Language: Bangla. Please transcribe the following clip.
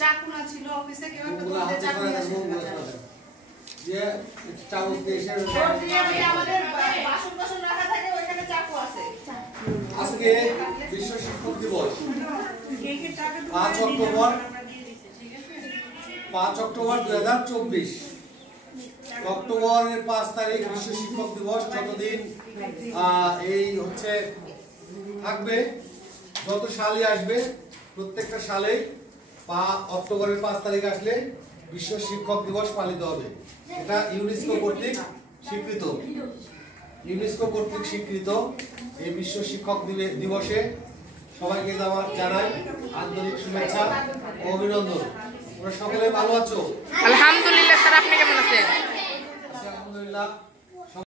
চাকুনা ছিল অফিসে কেউ একটা যে চামচ দিয়ে আমাদের বাসন বাসন রাখা থাকে ওইখানে চাকু আছে। আজকে বিশ্ব শিক্ষক দিবস 5 অক্টোবর 2024। অক্টোবরের 5 তারিখ বিশ্ব শিক্ষক দিবস। যতদিন এই হচ্ছে থাকবে, যত সালই আসবে প্রত্যেকটা সালেই অক্টোবরের 5 তারিখ আসলে বিশ্ব শিক্ষক দিবস পালিত হবে। এটা ইউনেস্কো কর্তৃক স্বীকৃত। ইউনেস্কো কর্তৃক স্বীকৃত এই বিশ্ব শিক্ষক দিবসে সবাইকে জানাই আন্তরিক শুভেচ্ছা ও অভিনন্দন। তোমরা সকলে ভালো আছো? আলহামদুলিল্লাহ। স্যার আপনি কেমন আছেন? আলহামদুলিল্লাহ।